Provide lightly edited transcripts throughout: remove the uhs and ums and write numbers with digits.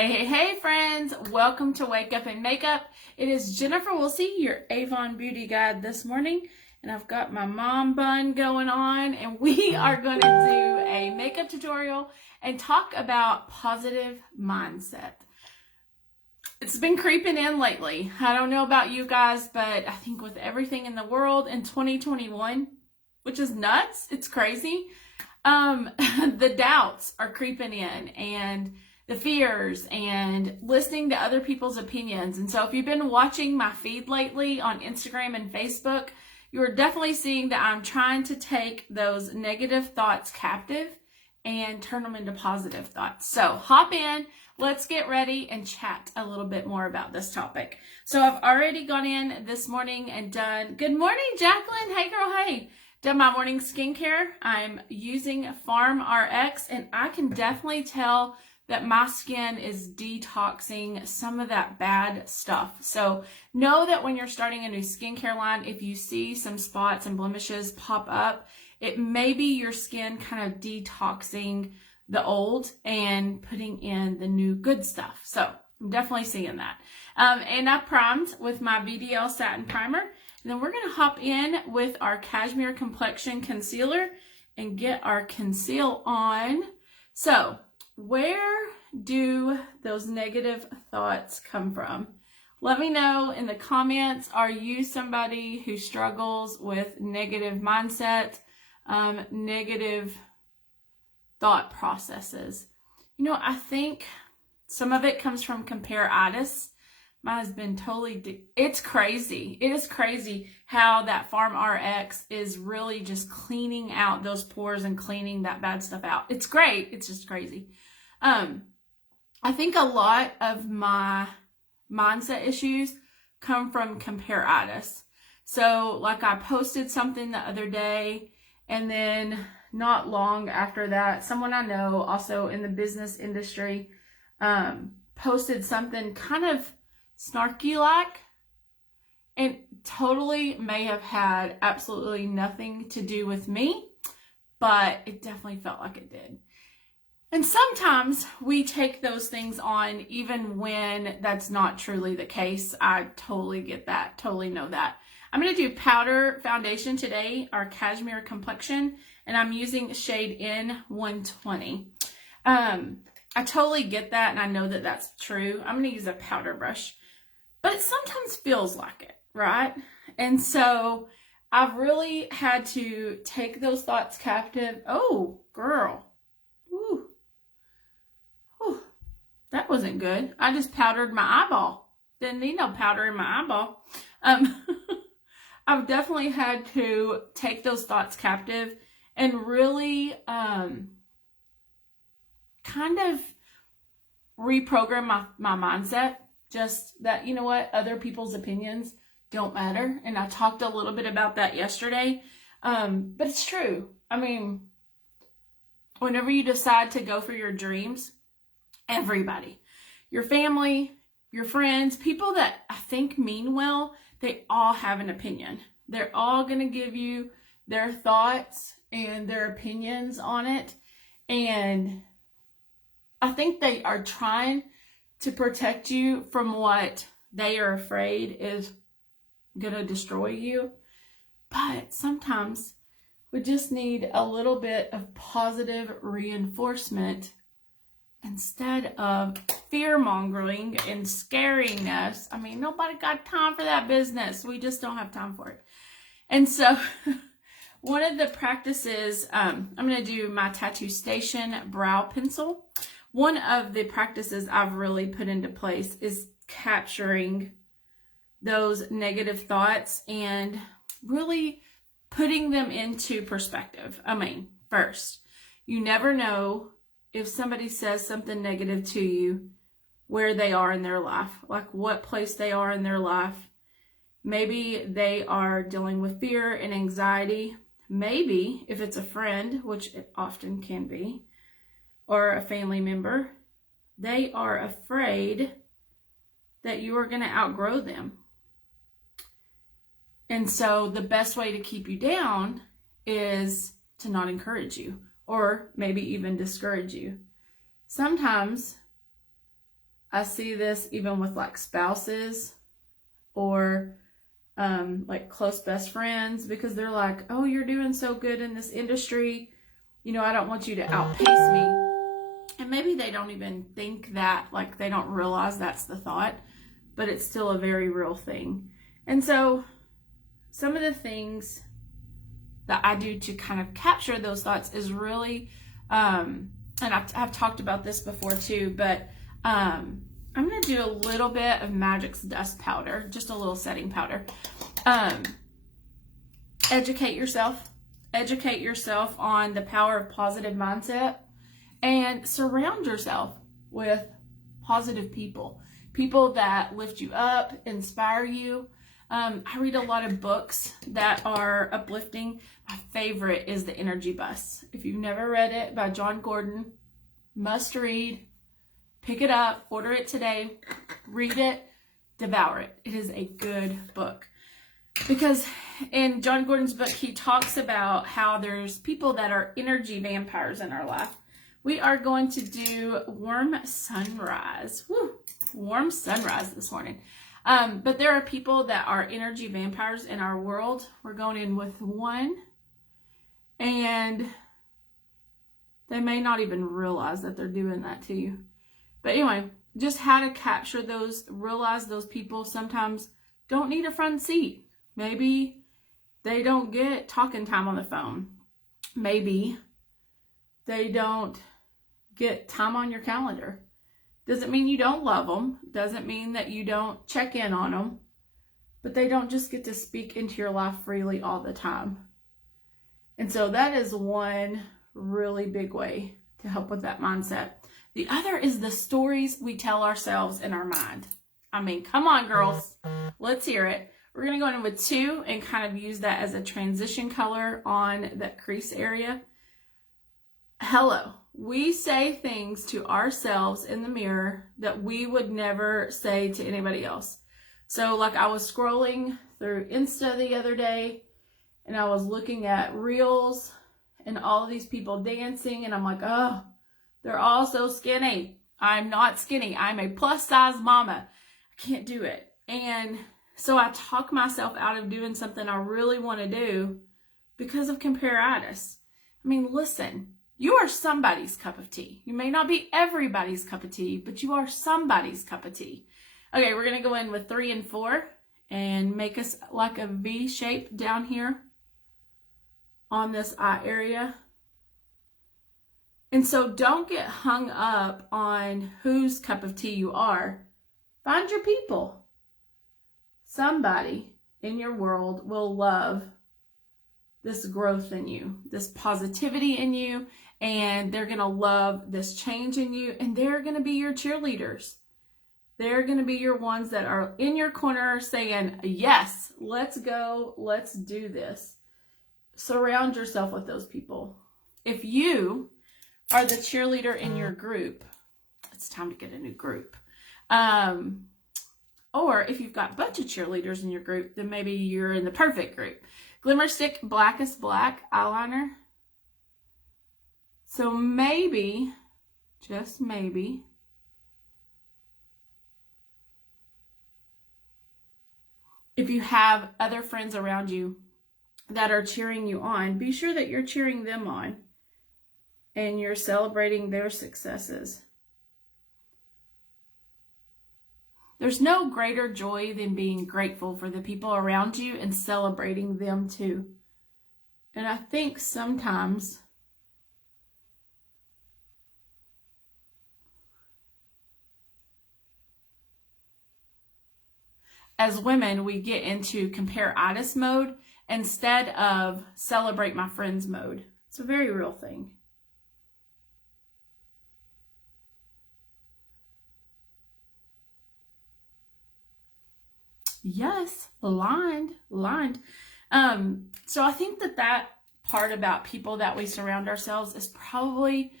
Hey, friends. Welcome to Wake Up and Makeup. It is Jennifer Wilsey, your Avon Beauty Guide this morning. And I've got my mom bun going on. And we are going to do a makeup tutorial and talk about positive mindset. It's been creeping in lately. I don't know about you guys, but I think with everything in the world in 2021, which is nuts, it's crazy, the doubts are creeping in and the fears and listening to other people's opinions. And so if you've been watching my feed lately on Instagram and Facebook, you're definitely seeing that I'm trying to take those negative thoughts captive and turn them into positive thoughts. So hop in, let's get ready and chat a little bit more about this topic. So I've already gone in this morning and done, good morning, Jacqueline. Hey girl, hey. Done my morning skincare. I'm using Farm RX and I can definitely tell that my skin is detoxing some of that bad stuff. So know that when you're starting a new skincare line, if you see some spots and blemishes pop up, it may be your skin kind of detoxing the old and putting in the new good stuff. So I'm definitely seeing that. And I primed with my VDL Satin Primer. And then we're going to hop in with our Cashmere Complexion Concealer and get our conceal on. So where do those negative thoughts come from? Let me know in the comments. Are you somebody who struggles with negative mindset, negative thought processes? You know, I think some of it comes from compare-itis. Mine has been totally, it's crazy. It is crazy how that Farm RX is really just cleaning out those pores and cleaning that bad stuff out. It's great. It's just crazy. I think a lot of my mindset issues come from compare-itis. So like I posted something the other day, and then not long after that, someone I know also in the business industry posted something kind of snarky like, and totally may have had absolutely nothing to do with me, but it definitely felt like it did. And sometimes we take those things on even when that's not truly the case. I totally get that, totally know that. I'm going to do powder foundation today, our Cashmere Complexion, and I'm using shade N120. I totally get that, and I know that that's true. I'm going to use a powder brush, but it sometimes feels like it, right? And so I've really had to take those thoughts captive. Oh, girl. Ooh. Ooh. That wasn't good. I just powdered my eyeball. Didn't need no powder in my eyeball. I've definitely had to take those thoughts captive and really kind of reprogram my mindset. Just that, you know what, other people's opinions don't matter. And I talked a little bit about that yesterday. But it's true. I mean, whenever you decide to go for your dreams, everybody, your family, your friends, people that I think mean well, they all have an opinion. They're all going to give you their thoughts and their opinions on it. And I think they are trying to protect you from what they are afraid is going to destroy you. But sometimes we just need a little bit of positive reinforcement instead of fear-mongering and scaring us. I mean, nobody got time for that business. We just don't have time for it. And so one of the practices, I'm going to do my Tattoo Station brow pencil. One of the practices I've really put into place is capturing those negative thoughts and really putting them into perspective. I mean, first, you never know if somebody says something negative to you, where they are in their life, like what place they are in their life. Maybe they are dealing with fear and anxiety. Maybe if it's a friend, which it often can be, or a family member, they are afraid that you are going to outgrow them. And so the best way to keep you down is to not encourage you, or maybe even discourage you. Sometimes I see this even with like spouses or like close best friends, because they're like, oh, you're doing so good in this industry. You know, I don't want you to outpace me. And maybe they don't even think that, like they don't realize that's the thought, but it's still a very real thing. And so some of the things that I do to kind of capture those thoughts is really, and I've talked about this before too, but I'm going to do a little bit of Magic's dust powder, just a little setting powder. Educate yourself on the power of positive mindset, and surround yourself with positive people that lift you up, inspire you. I read a lot of books that are uplifting. My favorite is The Energy Bus. If you've never read it, by John Gordon, must read. Pick it up, order it today, read it, devour it. It is a good book. Because in John Gordon's book, he talks about how there's people that are energy vampires in our life. We are going to do warm sunrise. Woo, warm sunrise this morning. But there are people that are energy vampires in our world. We're going in with one, and they may not even realize that they're doing that to you. But anyway, just how to capture those, realize those people sometimes don't need a front seat. Maybe they don't get talking time on the phone. Maybe they don't get time on your calendar. Doesn't mean you don't love them. Doesn't mean that you don't check in on them. But they don't just get to speak into your life freely all the time. And so that is one really big way to help with that mindset. The other is the stories we tell ourselves in our mind. I mean, come on, girls. Let's hear it. We're going to go in with 2 and kind of use that as a transition color on that crease area. Hello. We say things to ourselves in the mirror that we would never say to anybody else. So like I was scrolling through Insta the other day, and I was looking at reels and all of these people dancing, and I'm like, oh, they're all so skinny. I'm not skinny. I'm a plus size mama. I can't do it. And so I talk myself out of doing something I really want to do because of comparatitis. I mean, listen, you are somebody's cup of tea. You may not be everybody's cup of tea, but you are somebody's cup of tea. Okay, we're going to go in with 3 and 4 and make us like a V shape down here on this eye area. And so don't get hung up on whose cup of tea you are. Find your people. Somebody in your world will love this growth in you, this positivity in you, and they're going to love this change in you, and they're going to be your cheerleaders. They're going to be your ones that are in your corner saying, yes, let's go, let's do this. Surround yourself with those people. If you are the cheerleader in your group, it's time to get a new group. Or if you've got a bunch of cheerleaders in your group, then maybe you're in the perfect group. Glimmer Stick Blackest Black eyeliner. So maybe, just maybe, if you have other friends around you that are cheering you on, be sure that you're cheering them on and you're celebrating their successes. There's no greater joy than being grateful for the people around you and celebrating them too. And I think sometimes as women, we get into compare-itis mode instead of celebrate my friends mode. It's a very real thing. Yes, lined. So I think that part about people that we surround ourselves is probably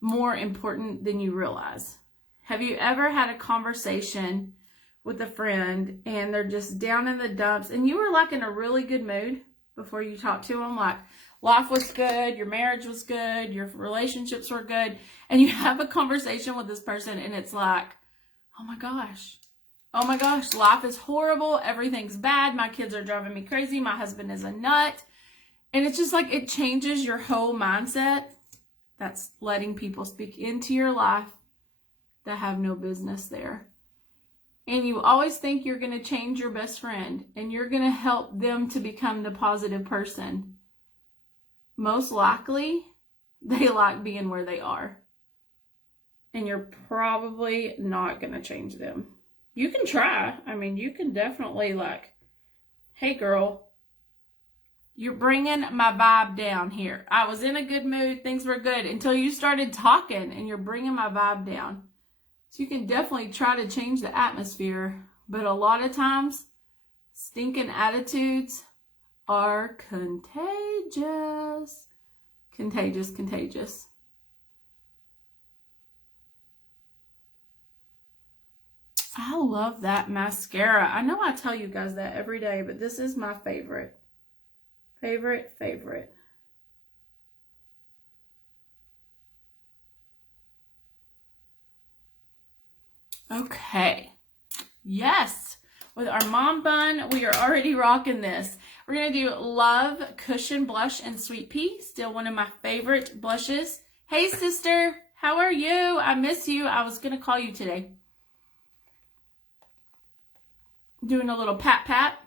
more important than you realize. Have you ever had a conversation with a friend and they're just down in the dumps and you were like in a really good mood before you talked to them? Like life was good, your marriage was good, your relationships were good, and you have a conversation with this person and it's like, oh my gosh. Oh my gosh, life is horrible. Everything's bad. My kids are driving me crazy. My husband is a nut. And it's just like it changes your whole mindset. That's letting people speak into your life that have no business there. And you always think you're going to change your best friend and you're going to help them to become the positive person. Most likely, they like being where they are. And you're probably not going to change them. You can try. I mean, you can definitely like, hey girl, you're bringing my vibe down here. I was in a good mood. Things were good until you started talking and you're bringing my vibe down. So you can definitely try to change the atmosphere. But a lot of times, stinking attitudes are contagious. Contagious, contagious. I love that mascara. I know I tell you guys that every day, but this is my favorite. Favorite. Okay. Yes. With our mom bun, we are already rocking this. We're going to do Love Cushion Blush and Sweet Pea. Still one of my favorite blushes. Hey, sister. How are you? I miss you. I was going to call you today. Doing a little pat.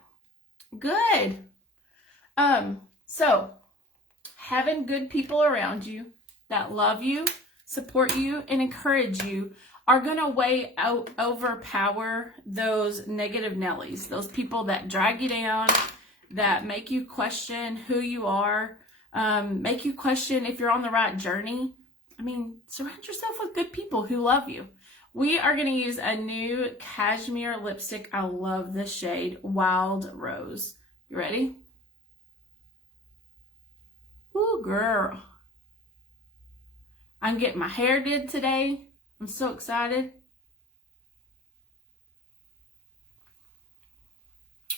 Good. So having good people around you that love you, support you, and encourage you are going to overpower those negative Nellies, those people that drag you down, that make you question who you are, make you question if you're on the right journey. I mean, surround yourself with good people who love you. We are going to use a new cashmere lipstick. I love this shade, Wild Rose. You ready? Ooh, girl. I'm getting my hair did today. I'm so excited.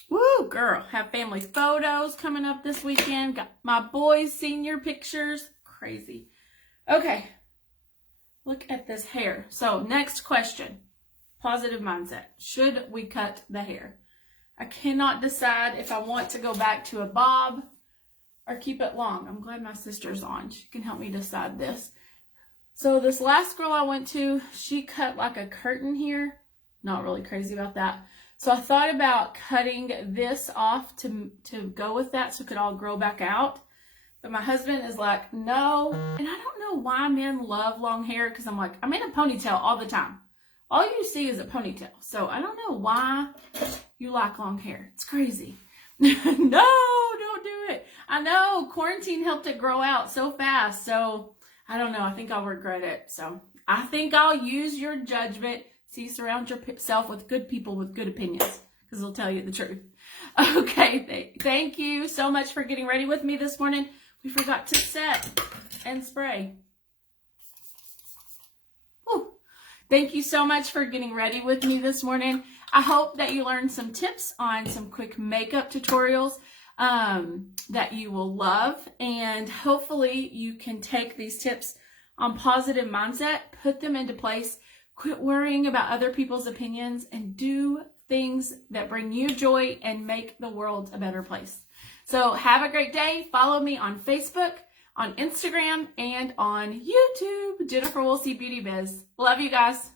Woo, girl. Have family photos coming up this weekend. Got my boys' senior pictures. Crazy. Okay. Look at this hair. So next question, positive mindset. Should we cut the hair? I cannot decide if I want to go back to a bob or keep it long. I'm glad my sister's on. She can help me decide this. So this last girl I went to, she cut like a curtain here. Not really crazy about that. So I thought about cutting this off to go with that so it could all grow back out. But my husband is like, no. And I don't know why men love long hair because I'm like, I'm in a ponytail all the time. All you see is a ponytail. So I don't know why you like long hair. It's crazy. No, don't do it. I know quarantine helped it grow out so fast. So I don't know. I think I'll regret it. So I think I'll use your judgment. See, surround yourself with good people with good opinions because they'll tell you the truth. Okay. Thank you so much for getting ready with me this morning. We forgot to set and spray. Whew. Thank you so much for getting ready with me this morning. I hope that you learned some tips on some quick makeup tutorials that you will love. And hopefully you can take these tips on positive mindset, put them into place, quit worrying about other people's opinions, and do things that bring you joy and make the world a better place. So have a great day. Follow me on Facebook, on Instagram, and on YouTube. Jennifer Woolsey Beauty Biz. Love you guys.